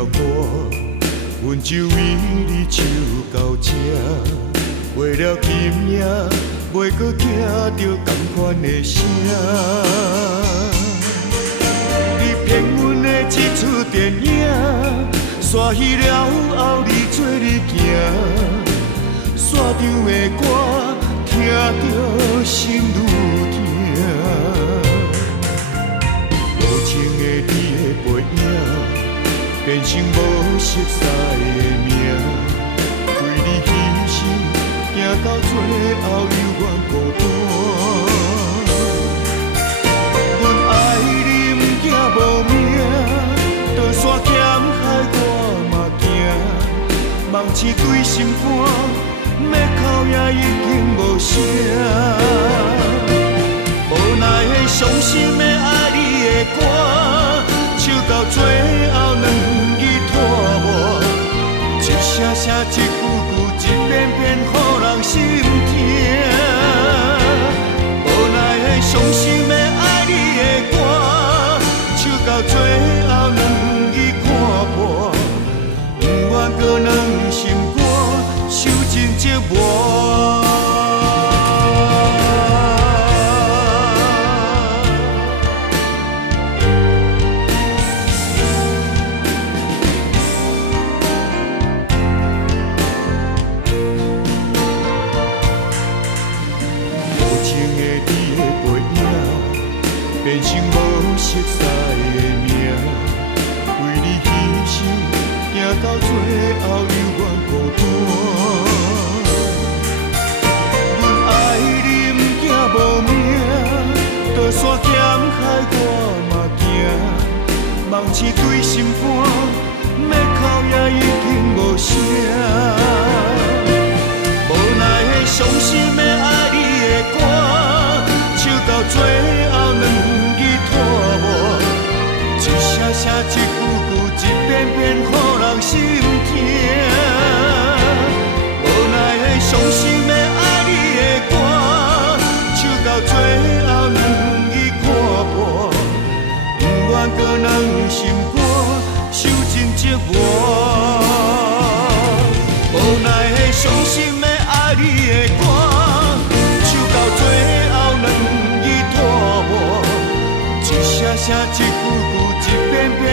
了歌，阮就为你唱到这。为了今夜，袂搁听到同款的声。你骗阮的一出电影，煞戏了后你做你行。山场的歌，听着心愈痛。无情的你的背影，变成无熟悉的名。为你牺牲，行到最后犹原孤单。阮爱你不惊无名，就算险海我嘛行。梦醒对心肝。要哭也已经无声，无奈的伤心的爱你的歌，唱到最后两字拖磨，一声声一句句一遍遍，予人心痛。无奈的伤心的爱你的歌，唱到最后两字看破，不愿搁两心肝。受尽折磨，无情的你的背影，变成无熟悉的名。为你牺牲，行到最后犹原孤单。无名，就算险海我嘛行。梦醒对心肝，要哭也已经无声。无奈的伤心的爱你的歌，唱到最后两字拖磨，一声声一句句一遍遍，予人心痛。无奈的伤心的爱你的歌。到最后两字看破，不愿搁两心肝受尽折磨。无奈的伤心的爱你的歌，唱到最后两字拖磨，一声声一句句一遍遍。